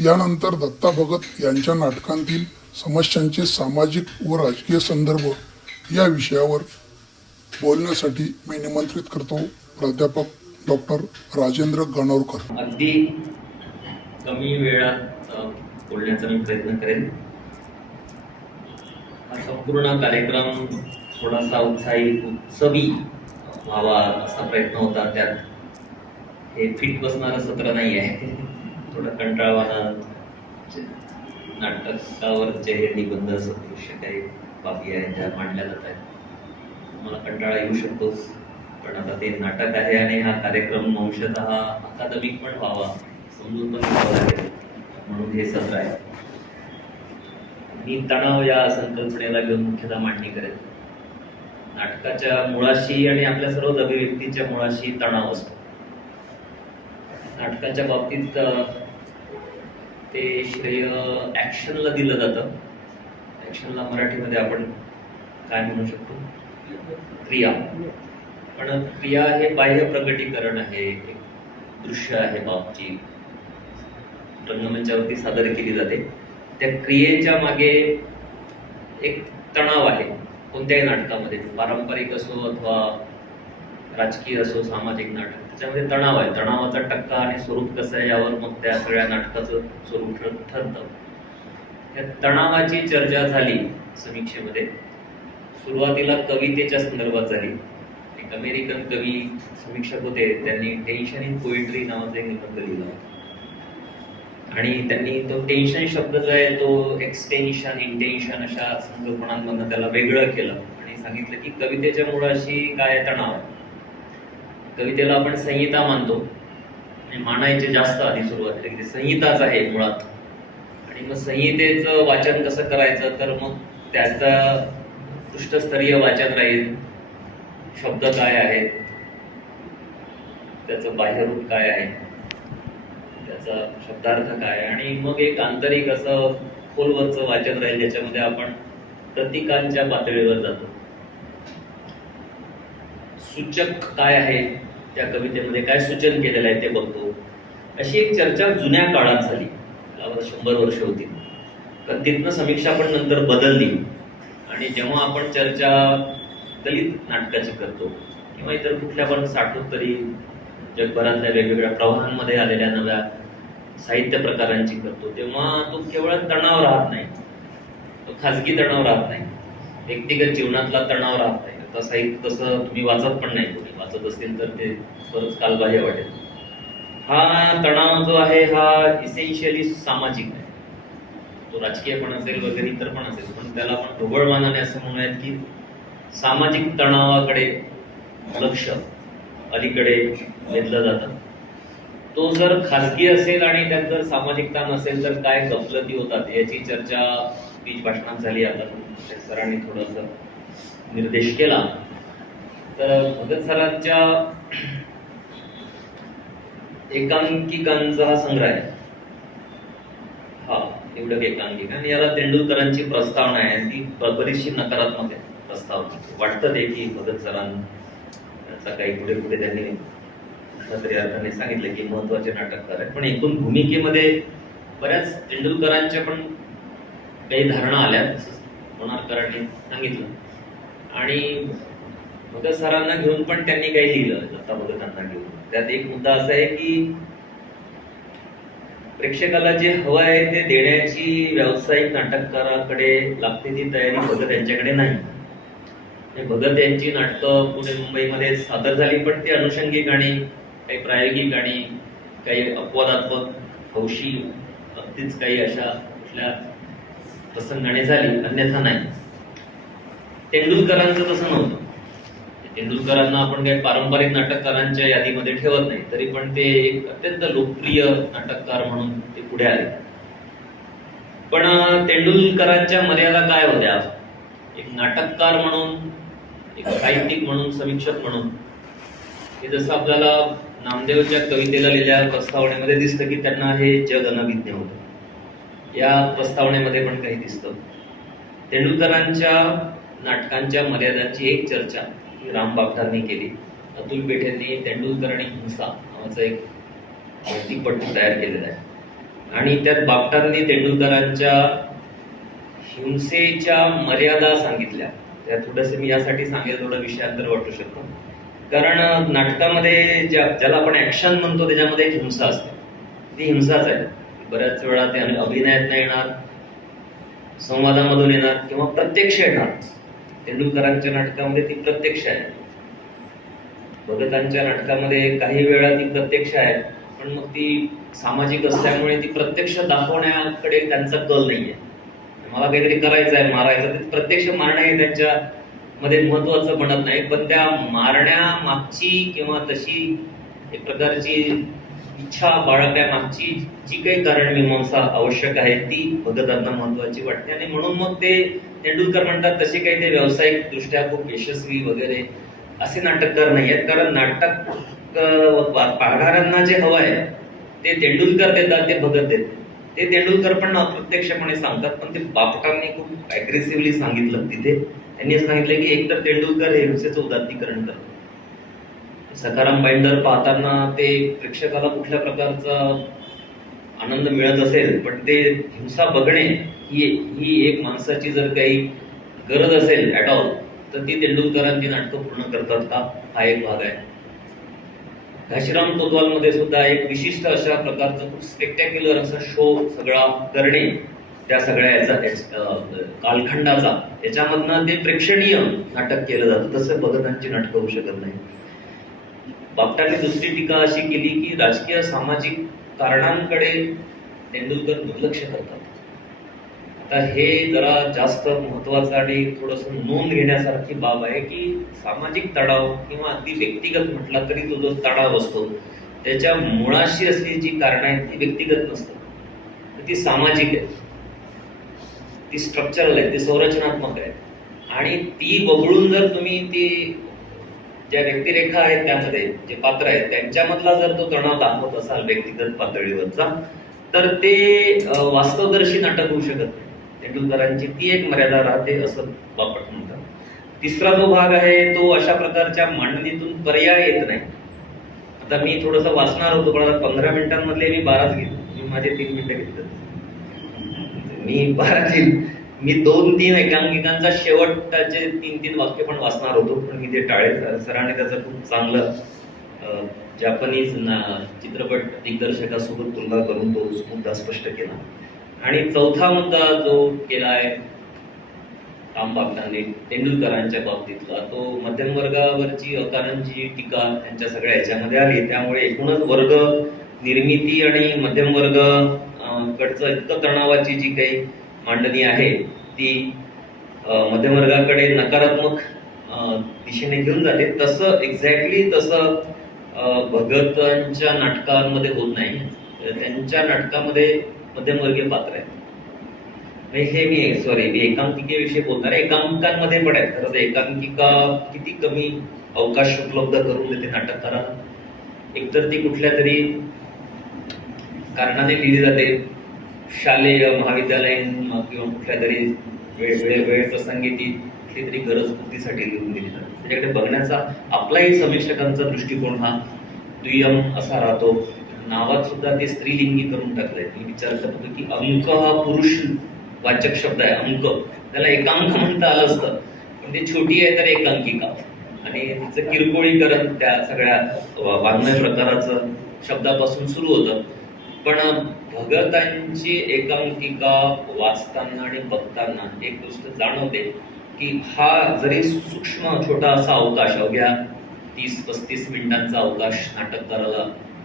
यानंतर दत्ता भगत यांच्या नाटकांतील समस्यांचे सामाजिक व राजकीय संदर्भ या विषयावर बोलण्यासाठी मी निमंत्रित करतो प्राध्यापक डॉक्टर राजेंद्र गणोरकर. अगदी कमी वेळात बोलण्याचा मी प्रयत्न करेन. हा संपूर्ण कार्यक्रम थोडासा उत्सवी व्हावा असा प्रयत्न होता. त्यात हे फिट बसणारं सत्र नाही आहे. थोडं कंटाळवाणं नाटकावर जे निबंध सदृश्य काही बाबी आहेत त्या मांडल्या जात आहेत. मला कंटाळा येऊ शकतो, पण आता ते नाटक आहे आणि हा कार्यक्रम अंशतः अकादमिक पण व्हावा, समजून पण घ्यावं लागेल, म्हणून हे सत्र आहे. मी तणाव या संकल्पनेला घेऊन मुख्यतः मांडणी करेन. नाटकाच्या मुळाशी आणि आपल्या सर्व अभिव्यक्तीच्या मुळाशी तणाव असतो. नाटकाच्या बाबतीत ते श्रेय ऍक्शनला दिलं जातं. ऍक्शनला मराठीमध्ये आपण काय म्हणू शकतो? क्रिया. पण क्रिया हे बाह्य प्रकटीकरण आहे, एक दृश्य आहे बाबची, रंगमंचावरती सादर केली जाते. त्या क्रियेच्या मागे एक तणाव आहे. कोणत्याही नाटकामध्ये, पारंपरिक असो अथवा राजकीय असो, सामाजिक नाटक, त्याच्यामध्ये तणाव आहे. तणावाचा टक्का आणि स्वरूप कसं आहे यावर मग त्या सगळ्या नाटकाचं स्वरूप ठरतं. त्या तणावाची चर्चा झाली समीक्षेमध्ये. सुरुवातीला कवितेच्या संदर्भात झाली. एक अमेरिकन कवी समीक्षक होते, त्यांनी टेन्शन इन पोएट्री नावाचा एक निबंध लिहिला आणि त्यांनी तो टेन्शन शब्द जो आहे तो एक्सटेन्शन, इंटेन्शन अशा संकल्पनांमधून त्याला वेगळं केलं आणि सांगितलं की कवितेच्या मुळाशी काय तणाव आहे. कवितेला आपण संहिता मानतो आणि मानायचे जास्त आधी सुरुवातीला की संहिताच आहे मुळात. आणि मग संहितेचं वाचन कसं करायचं, तर मग त्याचं पृष्ठस्तरीय वाचन राहील. शब्द काय आहेत, त्याचं बाह्यरूप काय आहे, त्याचा शब्दार्थ काय, आणि मग एक आंतरिक असं खोलवरचं वाचन राहील ज्याच्यामध्ये आपण प्रतीकांच्या पातळीवर जातो. सूचक काय आहे, त्या कवितेमध्ये काय सूचन केलेलं आहे ते बघतो. अशी एक चर्चा जुन्या काळात झाली, 100 वर्ष होती. तिथनं समीक्षा पण नंतर बदलली आणि जेव्हा आपण चर्चा दलित नाटकाची करतो किंवा इतर कुठल्या पण 60 जगभरातल्या वेगवेगळ्या प्रवाहांमध्ये आलेल्या नव्या साहित्य प्रकारांची करतो, तेव्हा तो केवळ तणाव राहत नाही, तो खाजगी तणाव राहत नाही, व्यक्तिगत जीवनातला तणाव राहत नाही. आता साहित्य तसं तुम्ही वाचत पण नाही, तुम्ही वाचत असतील तर ते बरंच कालबाह्य वाटेल. हा तणाव जो आहे हा इसेन्शियली सामाजिक आहे. तो राजकीय पण असेल वगैरे इतर पण असेल, पण त्याला आपण ढोबळमानाने असं म्हणूयात की सामाजिक तणावाकडे लक्ष अलीकडे वेधलं जातं. तो जर खाजगी असेल आणि त्यात जर सामाजिक ताण असेल तर काय गफलती होतात याची चर्चा बीज भाषणात झाली. आता सरांनी थोडंसं निर्देश केला. तर भगत सरांच्या एकांकिकांचा हा संग्रह आहे. हा एवढं एकांकिका, आणि याला तेंडुलकरांची प्रस्तावना आहे. ती बरीचशी नकारात्मक आहे प्रस्तावना. वाटतं ते की भगत सरांचा काही पुढे पुढे त्यांनी तरी अर्थाने सांगितलं की महत्वाचे नाटककार आहेत, पण एकूण भूमिकेमध्ये बऱ्याच तेंडुलकरांच्या पण काही धारणा आल्या, होणारकरांनी सांगितलं. आणि भगत सरांना घेऊन पण त्यांनी काही लिहिलं, दत्ता भगतांना घेऊन. त्यात एक मुद्दा असा आहे की प्रेक्षकाला जे हवं आहे ते देण्याची व्यावसायिक नाटककाराकडे लागते ती तयारी भगत यांच्याकडे नाही. भगत यांची नाटकं पुणे मुंबईमध्ये सादर झाली, पण ती अनुषंगिक आणि काही प्रायोगिक आणि काही अपवादात्मक हौशी अगदीच काही अशा कुठल्या प्रसंगाने झाली, अन्यथा नाही. तेंडुलकरांचं तसं नव्हतं. तेंडुलकरांना आपण काही पारंपरिक नाटककारांच्या यादीमध्ये ठेवत नाही, तरी पण ते एक अत्यंत लोकप्रिय नाटककार म्हणून ते पुढे आले. पण तेंडुलकरांच्या मर्यादा काय होत्या? एक नाटककार म्हणून, एक साहित्यिक म्हणून, समीक्षक म्हणून, हे जसं आपल्याला नामदेवच्या कवितेला लिहिलेल्या प्रस्तावनेमध्ये दिसतं की त्यांना हे जग अनभिज्ञ होतं. या प्रस्तावनेमध्ये पण काही दिसतं. तेंडुलकरांच्या नाटकांच्या मर्यादांची एक चर्चा राम बागठारनी केली. अतुल पेठेंनी तेंडुलकर आणि हिंसा नावाचा एक भौतिकपट तयार केलेला आहे. आणि त्यात बापटांनी तेंडुलकरांच्या हिंसेच्या मर्यादा सांगितल्या. त्या थोडंसं मी यासाठी सांगेल, थोडं विषयांतर वाटू शकतो. कारण नाटकामध्ये ज्याला आपण ऍक्शन म्हणतो त्याच्यामध्ये एक हिंसा असते, ती हिंसाच आहे. बऱ्याच वेळा ते अभिनयात नाही येणार, संवादामधून येणार किंवा प्रत्यक्ष येणार. तेंडुलकरांच्या नाटकामध्ये ती प्रत्यक्ष आहे. भगतांच्या नाटकामध्ये काही वेळा ती प्रत्यक्ष आहे, पण मग ती सामाजिक असल्यामुळे ती प्रत्यक्ष दाखवण्याकडे त्यांचा कल नाहीये. मला काहीतरी करायचं आहे, मारायचं, ते प्रत्यक्ष मारणं हे त्यांच्या मध्ये महत्वाचं बनत नाही. पण त्या मारण्यामागची किंवा तशी एक प्रकारची इच्छा बाळगण्यामागची जी काही कारणमीमांसा आवश्यक आहे ती भगतांना महत्वाची वाटते. आणि म्हणून मग ते तेंडुलकर म्हणतात तसे काही ते व्यावसायिक दृष्ट्या खूप यशस्वी वगैरे असे नाटककार नाही आहेत. कारण नाटक पाहणाऱ्यांना जे हवं आहे ते तेंडुलकर देतात, ते भगत देतात. ते तेंडुलकर पण अप्रत्यक्षपणे सांगतात, पण ते बापटांनी खूप अग्रेसिव्हली सांगितलं तिथे. त्यांनी सांगितलं की एकतर तेंडुलकर हे हिंसेचं उदात्तीकरण करतात. सखाराम बाइंडर पाहताना ते प्रेक्षकाला कुठल्या प्रकारचा आनंद मिळत असेल, पण ते हिंसा बघणे ही एक माणसाची जर काही गरज असेल ऍट ऑल, तर ती तेंडुलकरांची नाटकं पूर्ण करतात का, हा एक भाग आहे. घाशीराम कोतवाल मध्ये सुद्धा एक विशिष्ट अशा प्रकारचं खूप स्पेक्टॅक्युलर असा शो सगळा करणे, त्या सगळ्या याचा कालखंडाचा, याच्यामधनं ते प्रेक्षणीय नाटक केलं जातं. तसं भगतांची नाटकं होऊ शकत नाही. बापटांनी दुसरी टीका अशी केली की राजकीय सामाजिक कारणांकडे तेंडुलकर दुर्लक्ष करतात. आता हे जरा जास्त महत्वाचं आणि थोडस नोंद घेण्यासारखी बाब आहे की सामाजिक तणाव किंवा अगदी व्यक्तिगत म्हटला तरी तो जो तणाव असतो त्याच्या मुळाशी असलेली जी कारण आहेत ती व्यक्तिगत नसतात, तर ती सामाजिक आहे, ती स्ट्रक्चरल आहे, ती संरचनात्मक आहे. आणि ती वगळून जर तुम्ही ती ज्या व्यक्तिरेखा आहेत त्यामध्ये जे पात्र आहेत त्यांच्यामधला जर तो तणाव दाखवत असाल व्यक्तिगत पातळीवरचा, तर ते वास्तवदर्शी नाटक होऊ शकत नाही. तेंडुलकरांची ती एक मर्यादा राहते असं बापट म्हणतात. तिसरा जो भाग आहे तो अशा प्रकारच्या मांडणीतून पर्याय येत नाही. आता मी थोडस वाचणार होतो, पण 15 मिनिटांमधले मी 12च घेतले. मी माझे 3 मिनिटं घेतले, मी 12 मी 2-3 एकांकिकांचा शेवटचे 3-3 वाक्य पण वाचणार होतो, पण मी ते टाळे. सरांनी त्याचं खूप चांगलं जपानीज चित्रपट दिग्दर्शकासोबत तुलना करून तो मुद्दा स्पष्ट केला. आणि चौथा मुद्दा जो केलाय राम बापटांनी तेंडुलकरांच्या बाबतीतला, तो मध्यम वर्गावरची अकारणची टीका त्यांच्या सगळ्या ह्याच्यामध्ये आली. त्यामुळे एकूणच वर्ग निर्मिती आणि मध्यम वर्ग कडचं इतकं तणावाची जी काही मांडणी आहे ती मध्यम वर्गाकडे नकारात्मक दिशेने घेऊन जाते. तसं एक्झॅक्टली तसं भगतांच्या नाटकांमध्ये होत नाही. त्यांच्या नाटकामध्ये मध्यमवर्गीय पात्र आहेत. हे मी एकांकिकेविषयी बोलणार आहे. एकांकिकांमध्ये पण आहेत. खरं तर एकांकिका किती कमी अवकाश उपलब्ध करून देते नाटककारांना. एकतर ती कुठल्या तरी कारणाने लिहिली जाते, शालेय महाविद्यालयीन किंवा कुठल्या तरी वेळ प्रसंगी ती कुठली तरी गरज पूर्तीसाठी लिहून दिली जाते. त्याच्याकडे बघण्याचा आपलाही समीक्षकांचा दृष्टिकोन हा दुय्यम असा राहतो. नावात सुद्धा ते स्त्रीलिंगी करून टाकलंय. मी विचार करतो की अंक हा पुरुष वाचक शब्द आहे. अंक, त्याला एकांक म्हणता आलं असतं, पण ती छोटी आहे तर एकांकिका, आणि तिचं किरकोळीकरण त्या सगळ्या वाङ्मय प्रकाराचं शब्दापासून सुरू होतं. पण भगतांची एकांकिका वाचताना आणि बघताना एक गोष्ट जाणवते की हा जरी सूक्ष्म छोटा असा अवकाश, अवघ्या 30-35 मिनिटांचा अवकाश नाटककाराला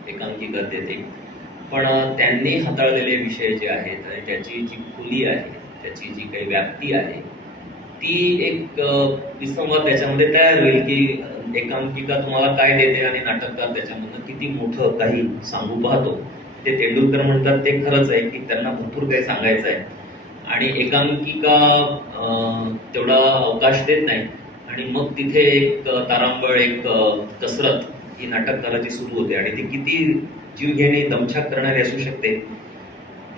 एकांकिका देते, पण त्यांनी हाताळलेले विषय जे आहेत आणि त्याची जी खोली आहे, त्याची जी काही व्याप्ती आहे, ती एक विसंवाद त्याच्यामध्ये तयार होईल की एकांकिका तुम्हाला काय देते आणि नाटककार त्याच्यामधनं किती मोठं काही सांगू पाहतो. ते तेंडुलकर म्हणतात ते खरंच आहे की त्यांना भरपूर काही सांगायचं आहे आणि एकांकिका तेवढा अवकाश देत नाही. आणि मग तिथे एक तारांबळ, एक कसरत ही नाटककाराची सुरू होते आणि ती किती जीवघेणी दमछाक करणारी असू शकते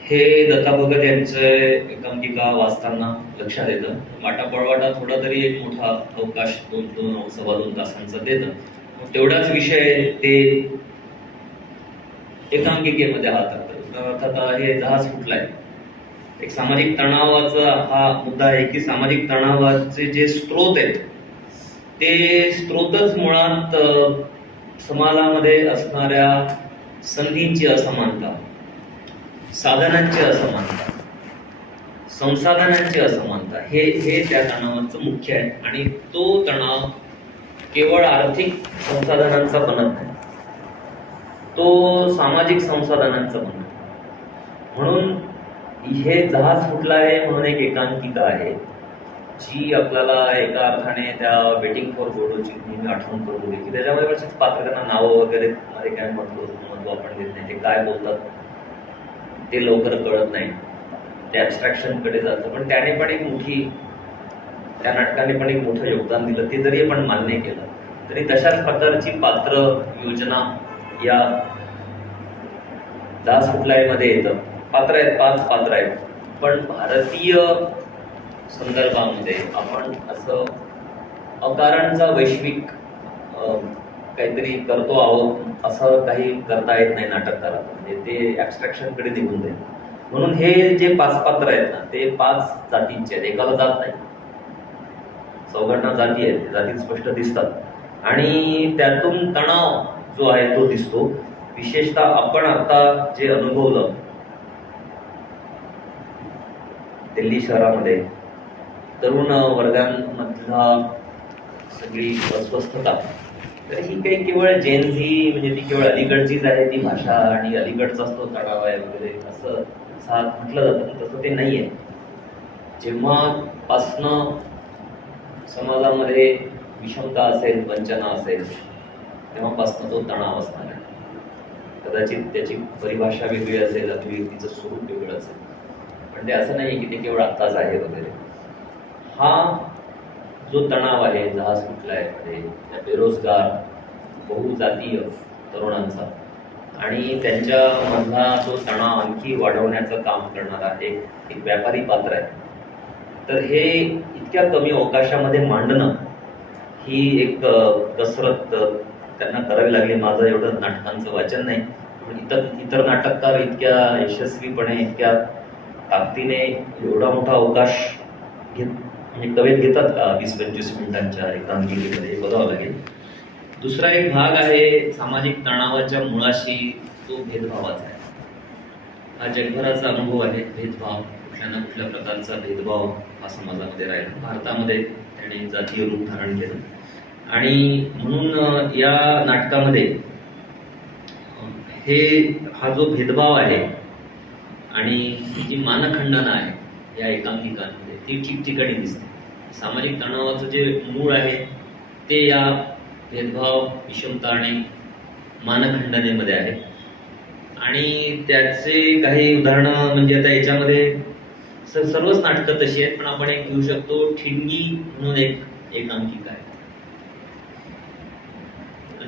हे दत्ता भगत यांचं एकांकिका वाचताना लक्षात येतं. वाटापळवाटा थोडा तरी एक मोठा अवकाश 2-2 तासांचा देतं. तेवढाच विषय ते एकांकिकेमध्ये हाताळतात. अर्थात हे जहाज फुटलंय. एक सामाजिक तणावाचा हा मुद्दा आहे की सामाजिक तणावाचे जे स्रोत आहेत ते स्रोतच मुळात समाजामध्ये असणाऱ्या संधींची असमानता, साधनांची असमानता, संसाधनांची असमानता हे त्या तणावाचं मुख्य आहे. आणि तो तणाव केवळ आर्थिक संसाधनांचा बनत नाही, तो सामाजिक संसाधनांचा बनतो. म्हणून हे जहाज फुटलं आहे म्हणून एक एकांकिका आहे जी आपल्याला एका अर्थाने त्या वेटिंग फॉर गोडोची नेहमी आठवण करून देते की त्याच्यामध्ये बरेचसे पात्रकांना नावं वगैरे मध्ये काय महत्व आपण देत नाही, ते काय बोलतात ते लवकर कळत नाही, ते ॲबस्ट्रॅक्शन कडे जातं. पण त्याने पण एक मोठी, त्या नाटकाने पण एक मोठं योगदान दिलं. ते जरी आपण मान्य केलं तरी तशाच प्रकारची पात्र योजना या जहाज फुटलाय मध्ये येतं. पात्र आहेत, 5 पात्र आहेत. पण भारतीय संदर्भामध्ये आपण असं अकारणचा वैश्विक काहीतरी करतो आहोत असं काही करता येत नाही नाटककारात. म्हणजे ते ॲबस्ट्रॅक्शन कडे निघून जाईल. म्हणून हे जे 5 पात्र आहेत ना ते 5 जातींचे आहेत, एकाला जात नाही. चौघांना जाती आहेत, जाती स्पष्ट दिसतात आणि त्यातून तणाव जो आहे तो दिसतो. विशेषतः आपण आता जे अनुभवलं दिल्ली शहरामध्ये तरुण वर्गांमधला सगळी अस्वस्थता, तर ही काही केवळ जेनझी म्हणजे ती केवळ अलीकडचीच आहे ती भाषा आणि अलीकडचाच तो तणाव आहे वगैरे असं म्हटलं जातं. तसं ते नाही आहे. जेव्हापासनं समाजामध्ये विषमता असेल, वंचना असेल, तेव्हापासनं तो तणाव असणार आहे. कदाचित त्याची परिभाषा वेगळी असेल, अभिव्यक्तीचं स्वरूप वेगळं असेल, पण ते असं नाही की ते केवळ आत्ताच आहे वगैरे. हा जो तणाव आहे जहाज फुटलाय मध्ये त्या बेरोजगार बहुजातीय तरुणांचा आणि त्यांच्या मधला जो तणाव आणखी वाढवण्याचं काम करणारा एक व्यापारी पात्र आहे. तर हे इतक्या कमी अवकाशामध्ये मांडणं ही एक कसरत त्यांना करावी लागली. माझं एवढं नाटकांचं वाचन नाही, पण इतर नाटककार इतक्या यशस्वीपणे, इतक्या ताकदीने एवढा मोठा अवकाश म्हणजे कवेत घेतात का 20-25 मिनिटांच्या एकांकिकेमध्ये, हे बघावं लागेल. दुसरा एक भाग आहे सामाजिक तणावाच्या मुळाशी तो भेदभावाचा आहे. हा जगभराचा अनुभव आहे. भेदभाव, कुठल्या ना कुठल्या प्रकारचा भेदभाव हा समाजामध्ये राहिला. भारतामध्ये त्याने जातीय रूप धारण केलं आणि म्हणून या नाटकामध्ये हा जो भेदभाव आहे आणि जी मानखंडना आहे या एकांकिकांमध्ये ती ठिकठिकाणी दिसते. सामाजिक तणावाचं जे मूळ आहे ते या भेदभाव, विषमता आणि मानखंडनेमध्ये आहे. आणि त्याचे काही उदाहरणं म्हणजे आता याच्यामध्ये सर्वच नाटकं तशी आहेत, पण आपण एक घेऊ शकतो ठिणगी म्हणून एक एकांकिका आहे.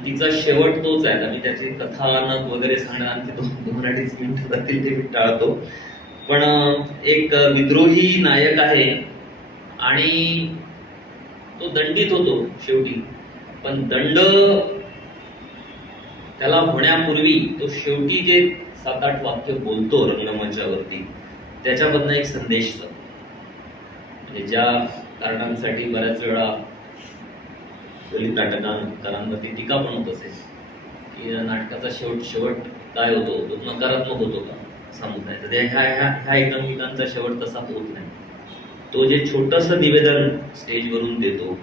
तिचा शेवट तोच आहे. मी त्याची कथानक वगैरे सांगणार आणखी 2-2.5 मिनिटं जातील ते मी टाळतो. पण एक विद्रोही नायक आहे आणि तो दंडित होतो शेवटी, पण दंड त्याला होण्यापूर्वी तो शेवटी जे 7-8 वाक्य बोलतो रंगमंचावरती त्याच्यामधनं एक संदेश जातो. म्हणजे ज्या कारणांसाठी बऱ्याच वेळा दलित नाटकांवरती टीका पण होत असेल की नाटकाचा शेवट काय होतो, तो नकारात्मक होतो का असा मुद्दा आहे. तर ह्या एकांकिकांचा शेवट तसा होत नाही. तो जे छोटंसं निवेदन स्टेजवरून देतो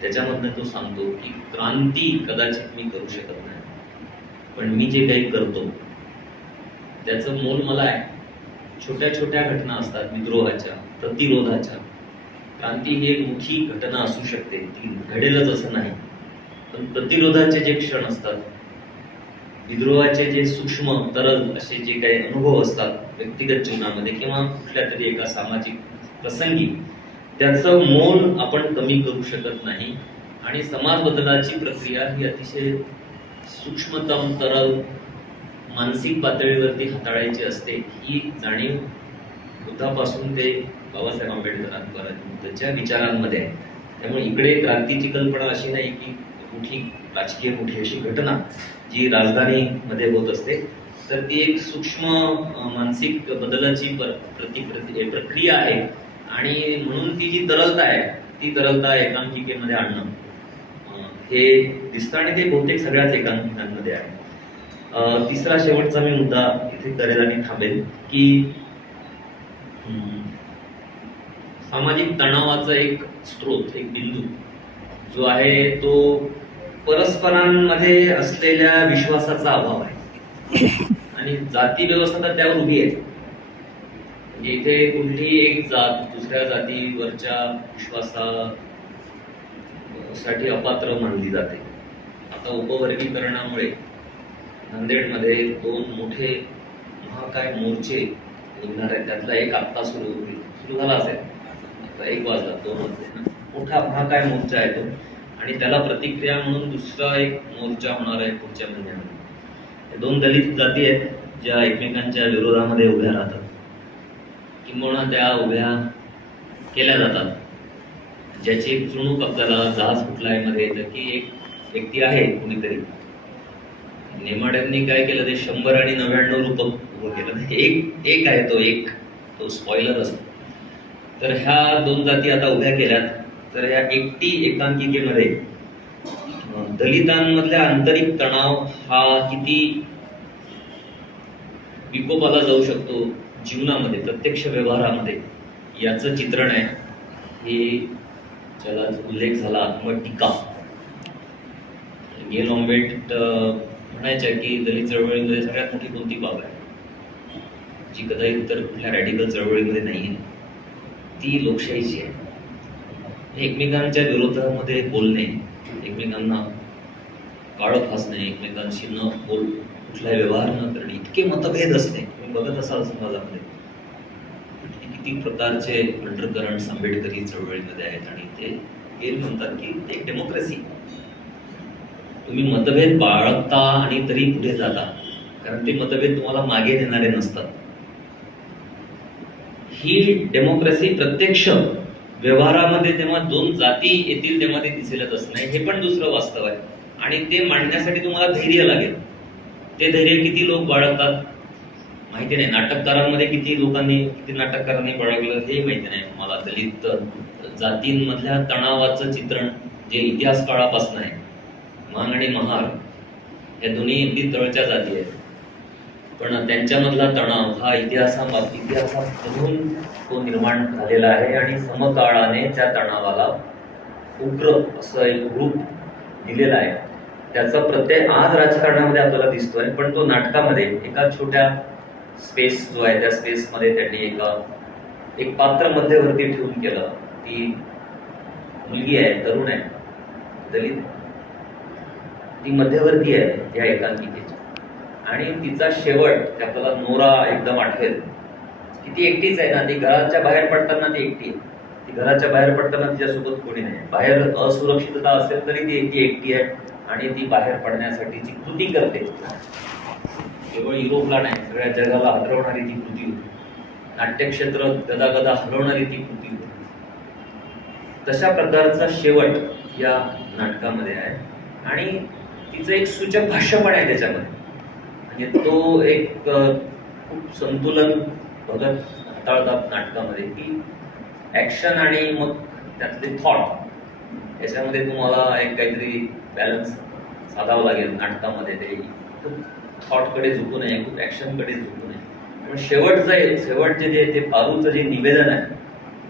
त्याच्यामधनं तो सांगतो की क्रांती कदाचित मी करू शकत नाही, पण मी जे काही करतो त्याचं मोल मला आहे. छोट्या छोट्या घटना असतात विद्रोहाच्या, प्रतिरोधाच्या. क्रांती ही एक मोठी घटना असू शकते, ती घडेलच असं नाही, पण प्रतिरोधाचे जे क्षण असतात, विद्रोहाचे जे सूक्ष्म तरल असे जे काही अनुभव असतात व्यक्तिगत जीवनामध्ये किंवा कुठल्या तरी एका सामाजिक प्रसंगी, त्याचं मोल आपण कमी करू शकत नाही. आणि समाज बदलाची प्रक्रिया ही अतिशय सूक्ष्मतम तरल मानसिक पातळीवरती हाताळायची असते. ही जाणीव बुद्धापासून ते बाबासाहेब आंबेडकरांच्या विचारांमध्ये आहे. त्यामुळे इकडे क्रांतीची कल्पना अशी नाही की मोठी राजकीय मोठी अशी घटना जी राजधानीमध्ये होत असते, तर ती एक सूक्ष्म मानसिक बदलाची प्रक्रिया आहे आणि म्हणून ती जी तरलता आहे ती तरलता एकांकिकेमध्ये आणणं हे दिसतं आणि ते बहुतेक सगळ्याच एकांकिकांमध्ये आहे. तिसरा शेवटचा मी मुद्दा इथे करेल आणि थांबेल की सामाजिक तणावाचा एक स्रोत, एक बिंदू जो आहे तो परस्परांमध्ये असलेल्या विश्वासाचा अभाव आहे आणि जाती व्यवस्था तर त्यावर उभी आहे. म्हणजे इथे कुठलीही एक जात दुसऱ्या जातीवरच्या विश्वासासाठी अपात्र मानली जाते. आता उपवर्गीकरणामुळे नांदेडमध्ये 2 मोठे महाकाय मोर्चे निघणार आहेत. त्यातला एक आत्ता सुरू झाला असेल, आता 1 वाजला 2 वाजले ना. मोठा महाकाय मोर्चा आहे तो आणि त्याला प्रतिक्रिया म्हणून दुसरा एक मोर्चा होणार आहे पुढच्या महिन्यामध्ये. 2 दलित जाती आहेत ज्या एकमेकांच्या विरोधामध्ये उभ्या राहतात, किंबहुना त्या उभ्या केल्या जातात. ज्याची एक चुणूक आपल्याला जहाज कुठलाय मध्ये येतं की एक व्यक्ती आहे कुणीतरी, नेमाड्यांनी काय केलं ते 100 आणि 99 रूपक उभं केलं. एक आहे तो स्पॉइलर असतो. तर ह्या 2 जाती आता उभ्या केल्यात. तर ह्या एकटी एकांकिकेमध्ये दलितांमधल्या आंतरिक तणाव हा किती विकोपाला जाऊ शकतो जीवनामध्ये, प्रत्यक्ष व्यवहारामध्ये, याचं चित्रण आहे. हे ज्याला उल्लेख झाला आत्मटीका. गेल ऑम्वेट म्हणायच्या की दलित चळवळीमध्ये सगळ्यात मोठी कोणती बाब आहे जी कदाचित इतर कुठल्या रॅडिकल चळवळीमध्ये नाहीये, ती लोकशाहीची आहे. एकमेकांच्या विरोधामध्ये बोलणे, एकमेकांना काळं फासणे, एकमेकांशी न बोल कुठला व्यवहार न करणे, इतके मतभेद असणे तुम्ही बघत असाल समाजामध्ये. किती प्रकारचे अंडरकरंट्स आंबेडकरी चळवळीमध्ये आहेत आणि ते गेल म्हणतात की ते एक डेमोक्रेसी. तुम्ही मतभेद बाळगता आणि तरी पुढे जाता, कारण ते मतभेद तुम्हाला मागे नेणारे नसतात. ही डेमोक्रेसी प्रत्यक्ष व्यवहारामध्ये जेव्हा 2 जाती येतील तेव्हा ते दिसेलच असं नाही. हे पण दुसरं वास्तव आहे आणि ते मांडण्यासाठी तुम्हाला धैर्य लागेल. ते धैर्य किती लोक बाळगतात माहिती नाही. नाटककारांमध्ये किती नाटककारांनी बाळगलं हे माहिती नाही मला. दलित जातींमधल्या तणावाचं चित्रण जे इतिहास काळापासून आहे, मान आणि महार या दोन्ही अगदी तळच्या जाती आहेत, पण त्यांच्यामधला तणाव हा इतिहासामधून तो निर्माण झालेला आहे आणि समकाळाने त्या तणावाला उग्र असं एक रूप दिलेलं आहे. त्याचा प्रत्यय आज राजकारणामध्ये आपल्याला दिसतोय, पण तो नाटकामध्ये एका छोट्या स्पेस जो आहे त्या स्पेसमध्ये त्यांनी एक पात्र मध्यवर्ती ठेवून केलं. ती मुलगी आहे, तरुण आहे, दलित, ती मध्यवर्ती आहे या एकांकिकेची आणि तिचा शेवट आपल्याला नोरा एकदम आठवेल की ती एकटीच आहे ना. ती घराच्या बाहेर पडताना ती एकटी आहे. ती घराच्या बाहेर पडताना तिच्यासोबत कोणी नाही. बाहेर असुरक्षितता असेल तरी ती एकटी आहे आणि ती बाहेर पडण्यासाठीची कृती करते. केवळ युरोपला नाही, सगळ्या जगाला हलवणारी ती कृती होती. नाट्यक्षेत्र गदागदा हलवणारी ती कृती होती. तशा प्रकारचा शेवट या नाटकामध्ये आहे आणि तिचं एक सूचक भाष्य पण आहे त्याच्यामध्ये. म्हणजे तो एक खूप संतुलन बघत हाताळतात नाटकामध्ये की ऍक्शन आणि मग त्यातले थॉट याच्यामध्ये तुम्हाला एक काहीतरी बॅलन्स साधावं लागेल नाटकामध्ये. ते खूप थॉटकडे झुकू नये, खूप ऍक्शनकडे झुकू नये. पण शेवटचे जे पारूचं जे निवेदन आहे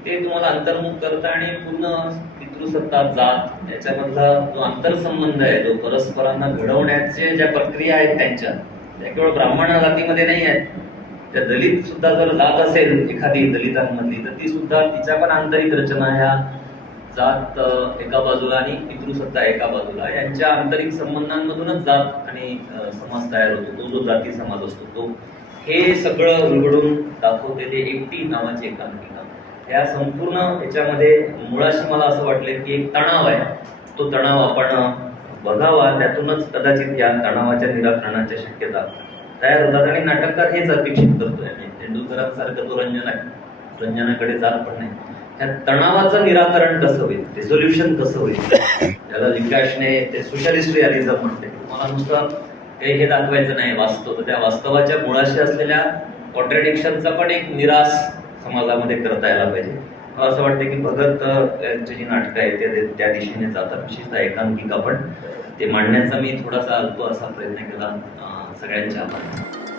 ते तुम्हाला अंतर्मुख करतं आणि पूर्ण पितृसत्ता जात याच्यामधला जो आंतरसंबंध आहे, जो परस्परांना घडवण्याचे ज्या प्रक्रिया आहेत त्यांच्या, त्या केवळ ब्राह्मण जातीमध्ये नाही आहेत. त्या दलित सुद्धा जर जात असेल एखादी दलितांमधली तर ती सुद्धा तिच्या पण आंतरिक रचना ह्या जात एका बाजूला आणि पितृसत्ता एका बाजूला यांच्या आंतरिक संबंधांमधूनच जात आणि समाज तयार होतो. तो जो जाती समाज असतो तो हे सगळं उलगडून दाखवते ते एकटी नावाची एकांकिका. या संपूर्ण याच्यामध्ये मुळाशी मला असं वाटलं की एक तणाव आहे. तो तणाव आपण बघावा, त्यातूनच कदाचित या तणावाच्या निराकरणाच्या शक्यता तयार होतात आणि नाटककार हेच अपेक्षित करतोय. तेंडुलकरांसारखं तो रंजनाकडे जात पण नाही. त्या तणावाचं निराकरण कसं होईल, रिझोल्युशन कसं होईल, त्याला विकासने ते सोशलिस्ट रिअलिझम म्हणते. तुम्हाला नुसतं काही हे दाखवायचं नाही वास्तव, तर त्या वास्तवाच्या मुळाशी असलेल्या कॉन्ट्रडिक्शनचा पण एक निराश समाजामध्ये करता यायला पाहिजे. मला असं वाटतं की भगत यांची जी नाटकं आहेत ते त्या दिशेने जातात, विशेषतः एकांकिका पण ते मांडण्याचा मी थोडासा अल्प असा प्रयत्न केला. सगळ्यांच्या आभार.